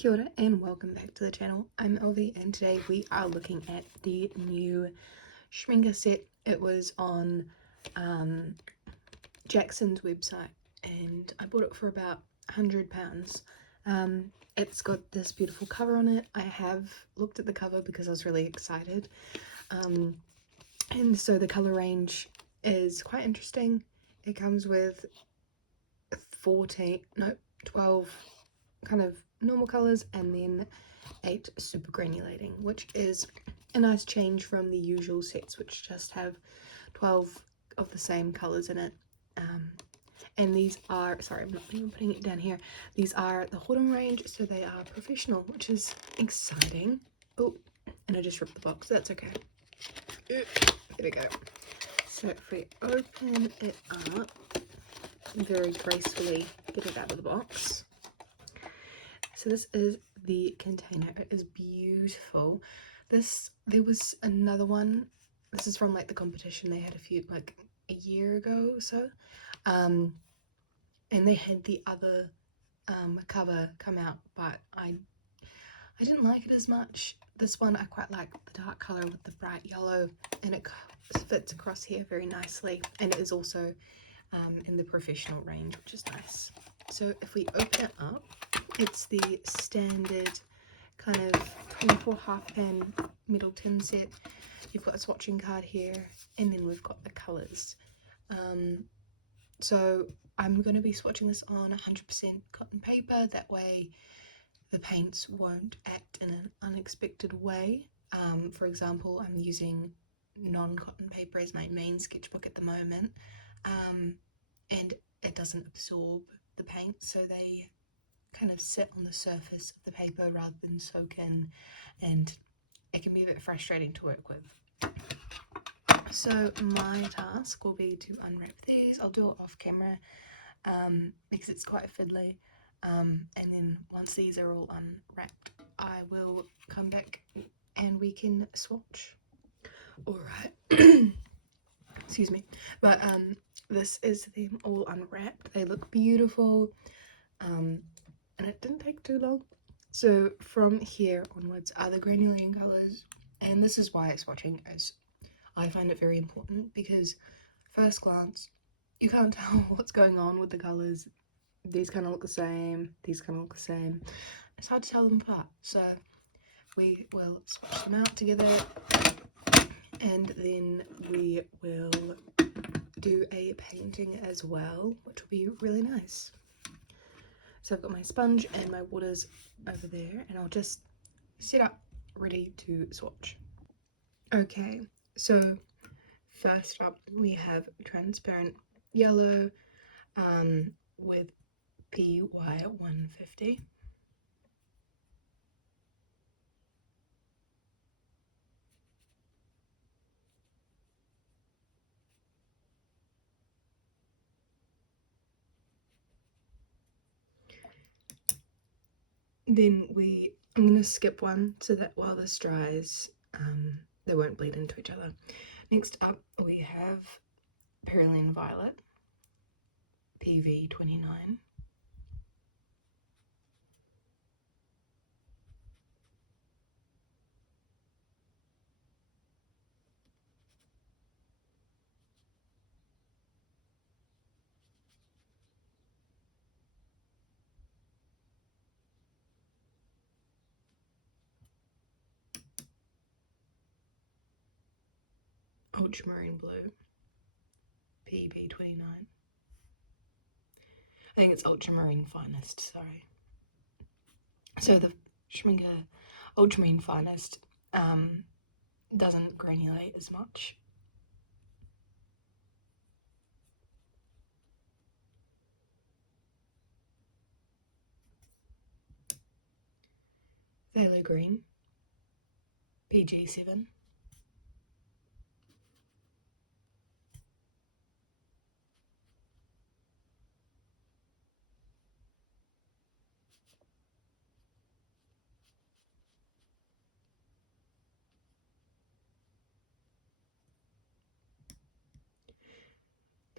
Kia ora and welcome back to the channel. I'm Elvie and today we are looking at the new Schmincke set. It was on Jackson's website and I bought it for about £100. It's got this beautiful cover on it. I have looked at the cover because I was really excited. And so the colour range is quite interesting. It comes with 12 kind of normal colours and then 8 super granulating, which is a nice change from the usual sets which just have 12 of the same colours in it. And these are, sorry, I'm not even putting it down here, these are the Hordam range, so they are professional, which is exciting. Oh, and I just ripped the box, that's okay. There we go. So if we open it up, very gracefully get it out of the box. So this is the container. It is beautiful. There was another one. This is from like the competition they had like a year ago or so. And they had the other cover come out, but I didn't like it as much. This one I quite like the dark colour with the bright yellow, and it fits across here very nicely, and it is also in the professional range, which is nice. So if we open it up, it's the standard kind of 24 half pan metal tin set. You've got a swatching card here, and then we've got the colours. So I'm going to be swatching this on 100% cotton paper, that way the paints won't act in an unexpected way. For example, I'm using non-cotton paper as my main sketchbook at the moment, and it doesn't absorb the paint, so they kind of sit on the surface of the paper rather than soak in, and it can be a bit frustrating to work with. So my task will be to unwrap these. I'll do it off camera because it's quite fiddly, and then once these are all unwrapped I will come back and we can swatch. Alright, excuse me, but this is them all unwrapped. They look beautiful, and it didn't take too long. So from here onwards are the granulating colours, and this is why swatching is, I find it very important, because first glance you can't tell what's going on with the colours. These kind of look the same, these kind of look the same. It's hard to tell them apart, so we will swatch them out together and then we will do a painting as well, which will be really nice. So I've got my sponge and my waters over there, and I'll just set up ready to swatch. Okay, so first up we have transparent yellow with PY150. Then I'm going to skip one so that while this dries they won't bleed into each other. Next up we have Perylene Violet, PV29. Ultramarine Blue, PB29. I think it's Ultramarine Finest, sorry. So the Schmincke Ultramarine Finest doesn't granulate as much. Phthalo Green, PG7.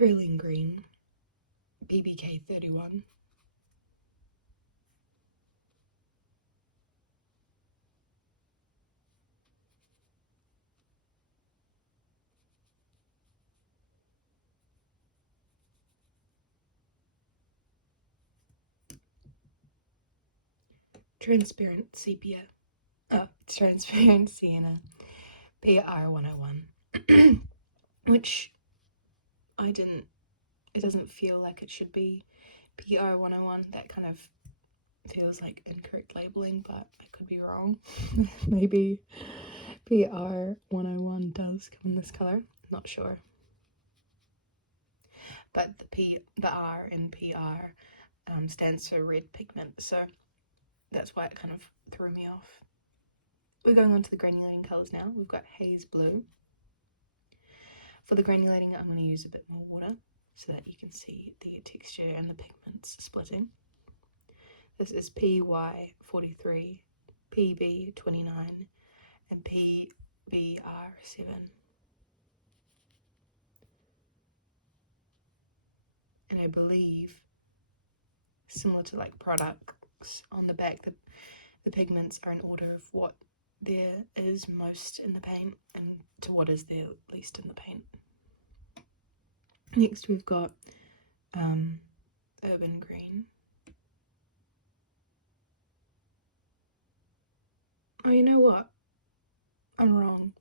Perylene Green, BBK31. transparent sepia. Oh, transparent sienna, PR101, which it doesn't feel like it should be PR101. That kind of feels like incorrect labeling, but I could be wrong. Maybe PR101 does come in this color, not sure. But the R in PR stands for red pigment, so that's why it kind of threw me off. We're going on to the granulating colours now. We've got haze blue. For the granulating, I'm going to use a bit more water so that you can see the texture and the pigments splitting. This is PY43, PB29, and PBR7. And I believe, similar to like products on the back, the pigments are in order of what there is most in the paint and to what is there least in the paint. Next we've got Urban Green. Oh, you know what? I'm wrong.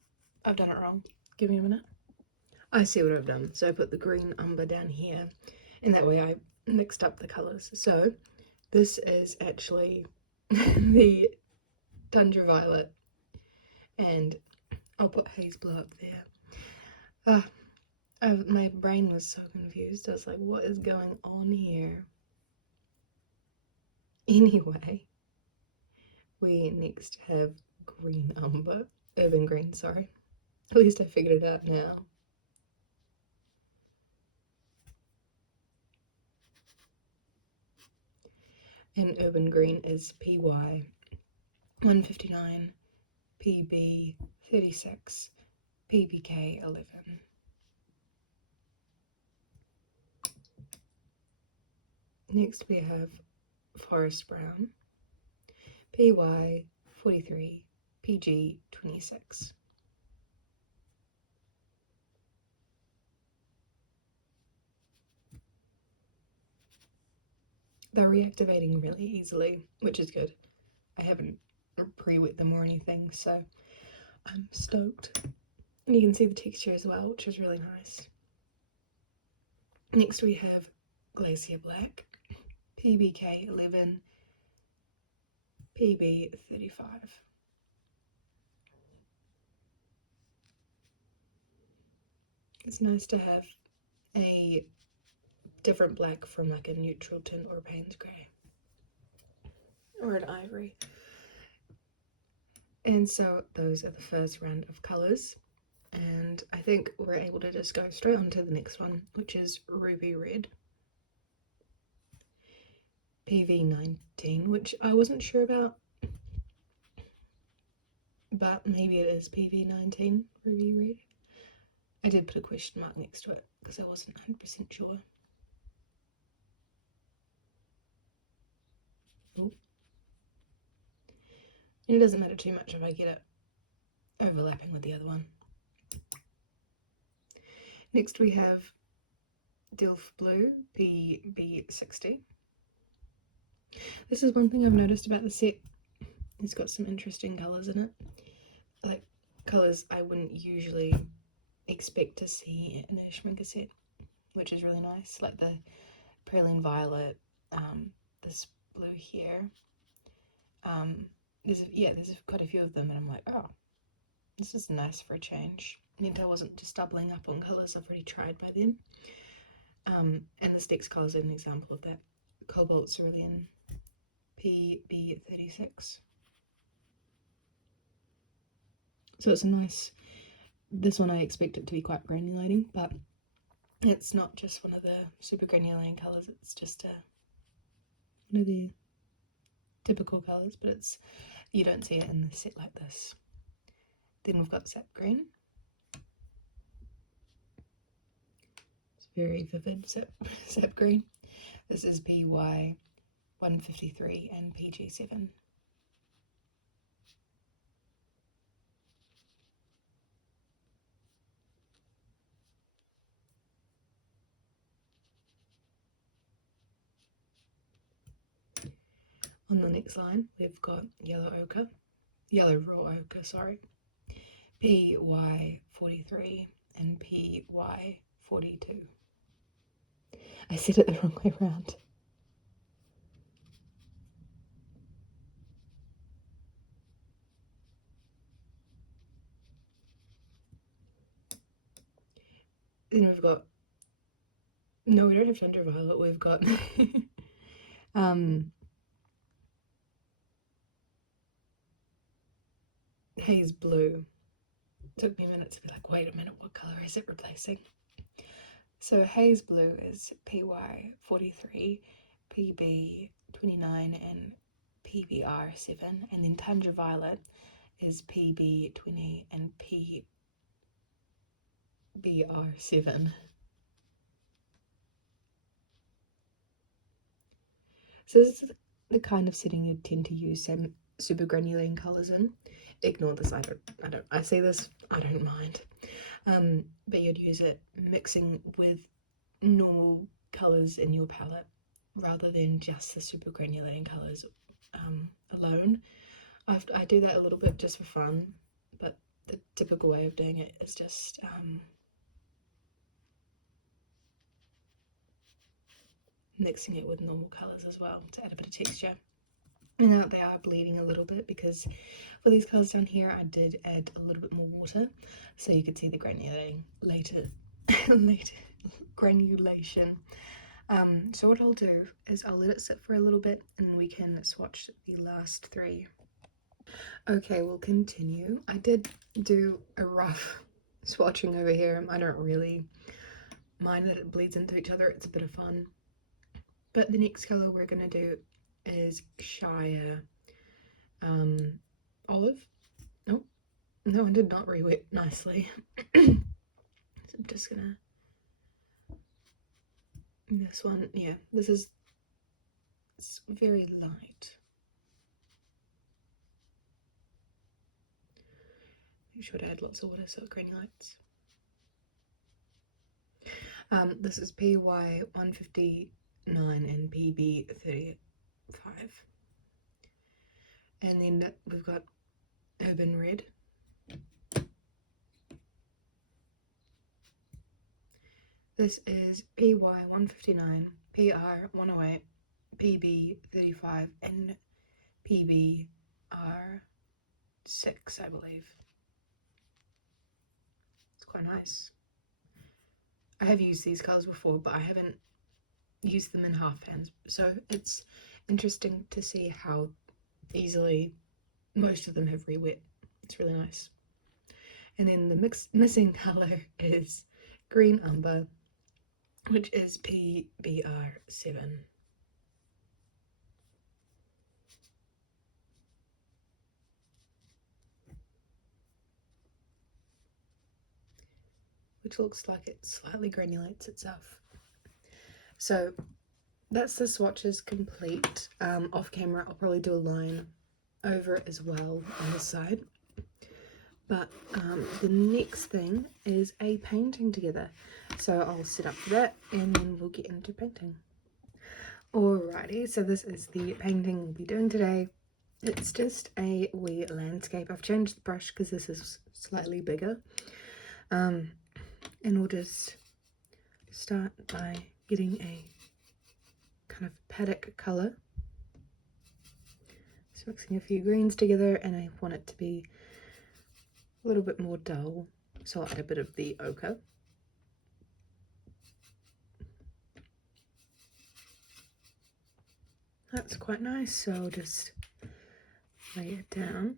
I've done it wrong. Give me a minute. I see what I've done. So I put the green umber down here, and that way I mixed up the colours. So this is actually the Tundra Violet, and I'll put haze blue up there. My brain was so confused. I was like, what is going on here? Anyway, we next have green umber. Urban Green, sorry. At least I figured it out now. And Urban Green is PY 159, PB 36, PBK 11. Next we have Forest Brown, PY 43, PG 26. They're reactivating really easily, which is good. I haven't pre-wet them or anything, so I'm stoked. And you can see the texture as well, which is really nice. Next we have Glacier Black, PBK 11, PB 35. It's nice to have a different black from like a neutral tint or a Payne's grey or an ivory. And so those are the first round of colours, and I think we're able to just go straight on to the next one, which is Ruby Red, PV19, which I wasn't sure about, but maybe it is PV19 Ruby Red. I did put a question mark next to it because I wasn't 100% sure. Oh. And it doesn't matter too much if I get it overlapping with the other one. Next we have Delft Blue, PB60. This is one thing I've noticed about the set. It's got some interesting colours in it. Like colours I wouldn't usually expect to see in a Schmincke set, which is really nice. Like the praline violet, this blue here. There's quite a few of them, and I'm like, oh, this is nice for a change. Meant I wasn't just doubling up on colours I've already tried by then. And this next colour is an example of that. Cobalt Cerulean, PB36. So it's a nice, this one I expect it to be quite granulating, but it's not just one of the super granulating colours, it's just one of the typical colours, but you don't see it in the set like this. Then we've got Sap Green. It's very vivid sap green. This is PY 153 and PG7. On the next line, we've got yellow raw ochre, sorry, PY43 and PY42. I said it the wrong way around. Then we've got, no, we don't have Thunder Violet, we've got Haze Blue. Took me a minute to be like, wait a minute, what colour is it replacing? So Haze Blue is PY43, PB29 and PBR7, and then Tundra Violet is PB20 and PBR7. So this is the kind of setting you tend to use some super granulating colours in. Ignore this, I say this, I don't mind. But you'd use it mixing with normal colours in your palette rather than just the super granulating colours alone. I do that a little bit just for fun, but the typical way of doing it is just mixing it with normal colours as well to add a bit of texture. And now they are bleeding a little bit because for these colours down here I did add a little bit more water so you could see the granulating later granulation. So what I'll do is I'll let it sit for a little bit and we can swatch the last three. Okay, we'll continue. I did do a rough swatching over here. I don't really mind that it bleeds into each other, it's a bit of fun. But the next colour we're going to do is Shire Olive. Oh, no, I did not re-wet nicely. So I'm just gonna, this one, yeah, this is, it's very light. Make sure to add lots of water so it granulates. This is PY159 and PB35. And then we've got Urban Red. This is PY159, PR108, PB35, and PBR6, I believe. It's quite nice. I have used these colours before, but I haven't used them in half pans, so it's interesting to see how easily most of them have re-wet. It's really nice. And then the missing colour is Green Umber, which is PBR7. Which looks like it slightly granulates itself. So that's the swatches complete. Off camera I'll probably do a line over it as well on the side. But the next thing is a painting together. So I'll set up for that and then we'll get into painting. Alrighty, so this is the painting we'll be doing today. It's just a wee landscape. I've changed the brush because this is slightly bigger. And we'll just start by getting a kind of paddock colour. Just mixing a few greens together, and I want it to be a little bit more dull, so I'll add a bit of the ochre. That's quite nice, so I'll just lay it down.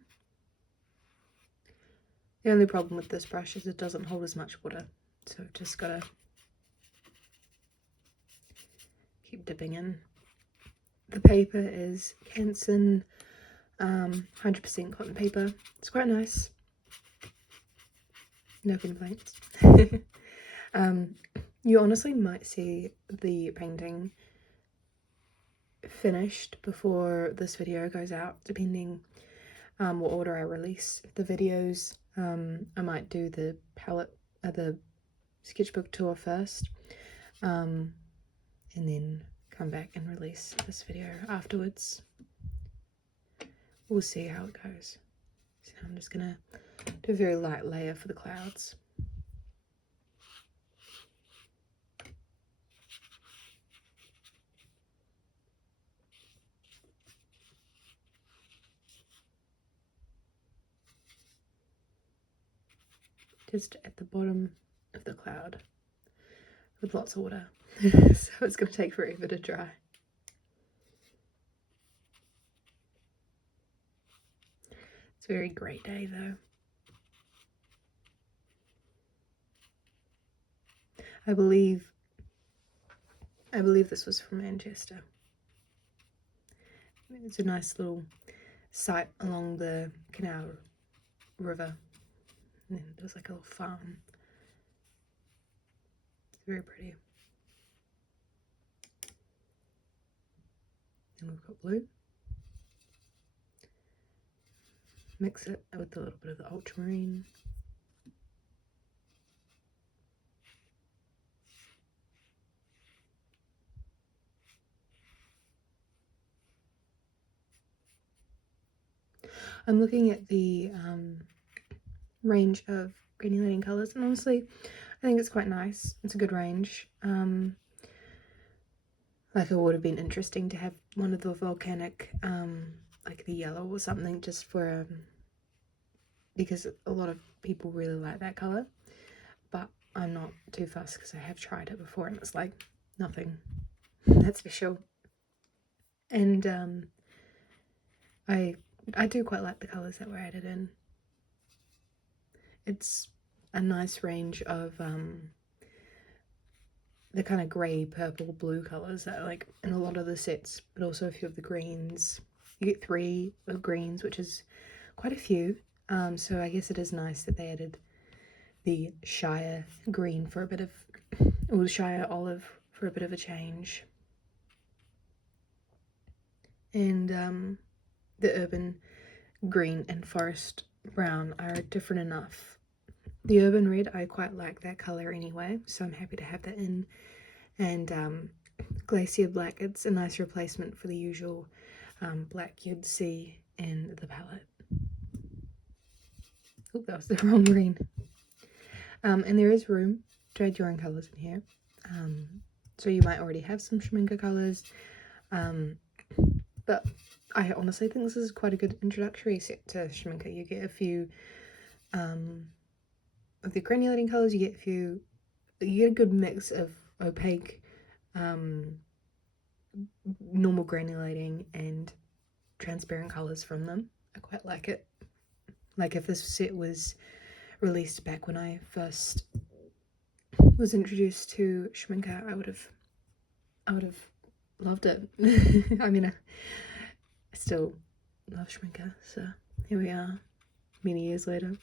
The only problem with this brush is it doesn't hold as much water, so I've just gotta keep dipping in. The paper is Canson 100% cotton paper. It's quite nice. No complaints. You honestly might see the painting finished before this video goes out, depending what order I release the videos. I might do the palette, the sketchbook tour first, and then come back and release this video afterwards. we'll see how it goes. So I'm just gonna do a very light layer for the clouds. Just at the bottom of the cloud with lots of water. So it's going to take forever to dry. It's a very great day though. I believe this was from Manchester. It's a nice little site along the canal river. And then there's like a little farm. It's very pretty. And we've got blue. Mix it with a little bit of the ultramarine. I'm looking at the range of granulating colours, and honestly I think it's quite nice. It's a good range. Like it would have been interesting to have one of the volcanic, like the yellow or something, just for because a lot of people really like that colour, but I'm not too fussed because I have tried it before and it's like nothing that's for sure. And I do quite like the colours that were added in. It's a nice range of the kind of grey, purple, blue colours that are like in a lot of the sets, but also a few of the greens. You get 3 of greens, which is quite a few. So I guess it is nice that they added the Shire green for a bit of, or the Shire olive for a bit of a change. And the urban green and forest brown are different enough. The urban red, I quite like that colour anyway, so I'm happy to have that in. And glacier black, it's a nice replacement for the usual black you'd see in the palette. Oh, that was the wrong green. And there is room to add your own colours in here. So you might already have some Schmincke colours, but I honestly think this is quite a good introductory set to Schmincke. You get a few of the granulating colours, you get a good mix of opaque, normal granulating and transparent colours from them. I quite like it. Like if this set was released back when I first was introduced to Schmincke, I would have loved it. I mean, I still love Schmincke, so here we are, many years later.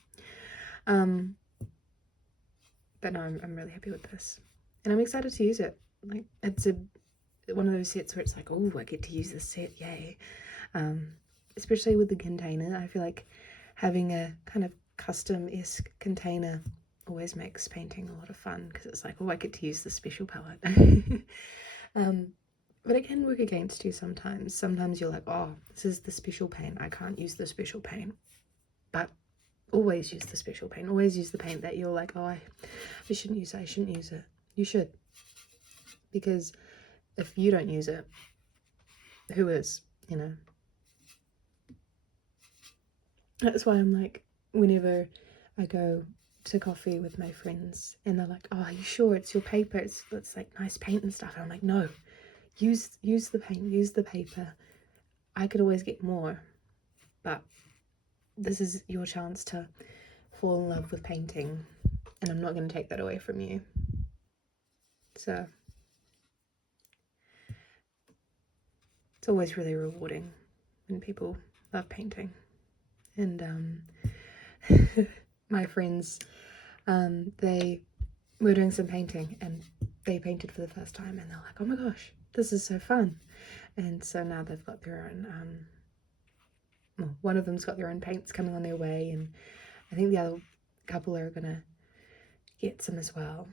But no, I'm really happy with this, and I'm excited to use it. Like it's one of those sets where it's like, oh, I get to use this set, yay! Especially with the container, I feel like having a kind of custom-esque container always makes painting a lot of fun because it's like, oh, I get to use the special palette. But it can work against you sometimes. Sometimes you're like, oh, this is the special paint, I can't use the special paint. But always use the special paint. Always use the paint that you're like, oh, I shouldn't use it, I shouldn't use it. You should. Because if you don't use it, who is, you know? That's why I'm like, whenever I go to coffee with my friends and they're like, oh, are you sure it's your paper? It's like nice paint and stuff. And I'm like, no, use the paint, use the paper. I could always get more, but this is your chance to fall in love with painting, and I'm not going to take that away from you. So it's always really rewarding when people love painting. And my friends, they were doing some painting and they painted for the first time and they're like, oh my gosh, this is so fun. And so now they've got their own, well, one of them's got their own paints coming on their way, and I think the other couple are gonna get some as well.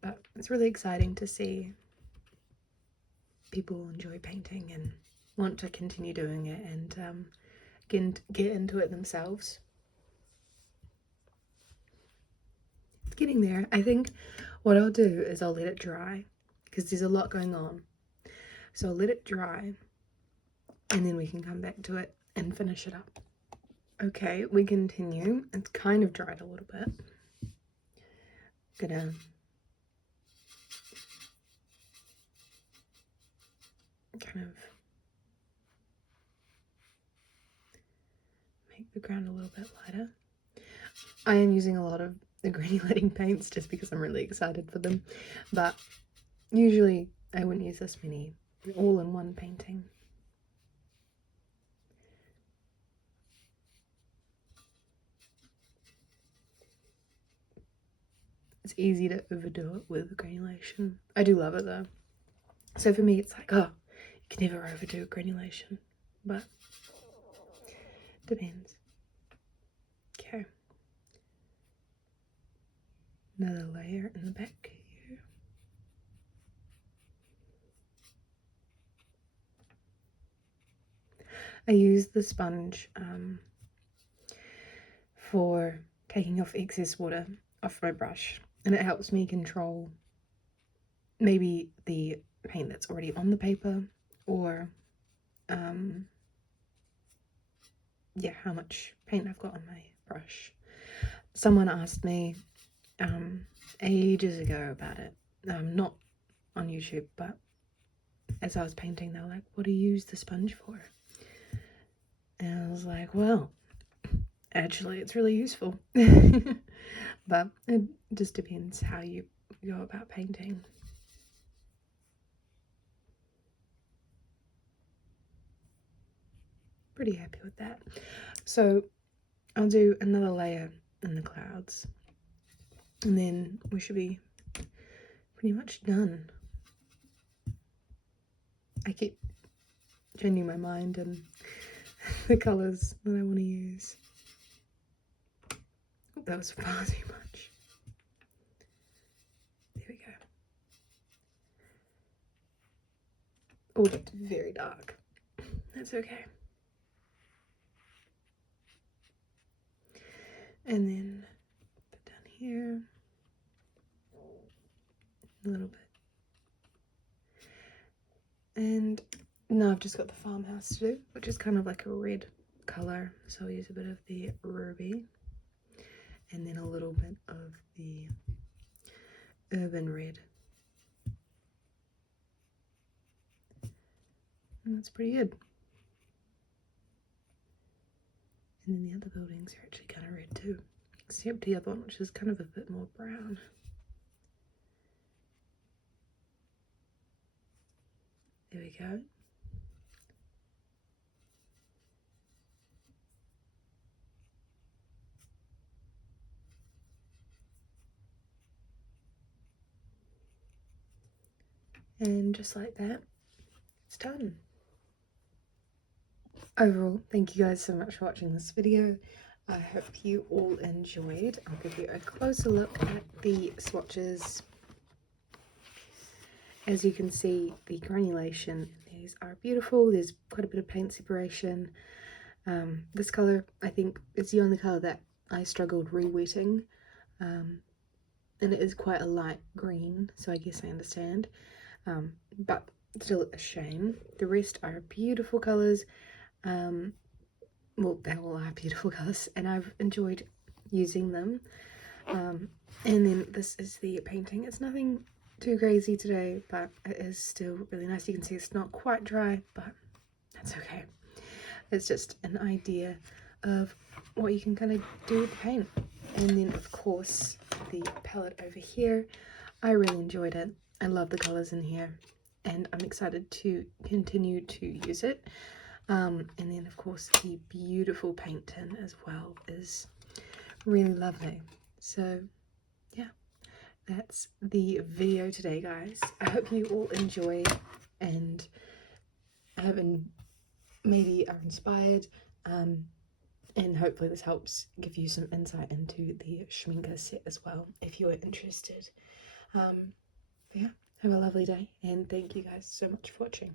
But it's really exciting to see people enjoy painting and want to continue doing it and get into it themselves. It's getting there. I think what I'll do is I'll let it dry because there's a lot going on. So I'll let it dry and then we can come back to it and finish it up. Okay, we continue. It's kind of dried a little bit. Gonna kind of make the ground a little bit lighter. I am using a lot of the granulating paints just because I'm really excited for them, but usually I wouldn't use this many all in one painting. It's easy to overdo it with granulation. I do love it though. So for me it's like, oh, you can never overdo granulation, but depends. Okay. Another layer in the back here. I use the sponge for taking off excess water off my brush, and it helps me control maybe the paint that's already on the paper, or yeah, how much paint I've got on my brush. Someone asked me ages ago about it, not on YouTube, but as I was painting, they were like, what do you use the sponge for? And I was like, well, actually it's really useful. But it just depends how you go about painting. Pretty happy with that. So I'll do another layer in the clouds and then we should be pretty much done. I keep changing my mind and the colours that I want to use. Oh, that was far too much. There we go. Oh, it's very dark. That's okay. And then put down here a little bit. And now I've just got the farmhouse to do, which is kind of like a red colour. So I'll use a bit of the ruby and then a little bit of the urban red. And that's pretty good. And then the other buildings are actually kind of red too, except the other one, which is kind of a bit more brown. There we go. And just like that, it's done. Overall, thank you guys so much for watching this video. I hope you all enjoyed. I'll give you a closer look at the swatches. As you can see, the granulation, these are beautiful. There's quite a bit of paint separation. This colour, I think, is the only colour that I struggled re-wetting. And it is quite a light green, so I guess I understand. But still a shame. The rest are beautiful colours. Well, they all are beautiful colours, and I've enjoyed using them. And then this is the painting. It's nothing too crazy today, but it is still really nice. You can see it's not quite dry, but that's okay. It's just an idea of what you can kind of do with the paint. And then of course the palette over here, I really enjoyed it. I love the colours in here and I'm excited to continue to use it. And then of course the beautiful paint tin as well is really lovely. So yeah, that's the video today, guys. I hope you all enjoy and maybe are inspired, and hopefully this helps give you some insight into the Schmincke set as well if you're interested. But yeah, have a lovely day and thank you guys so much for watching.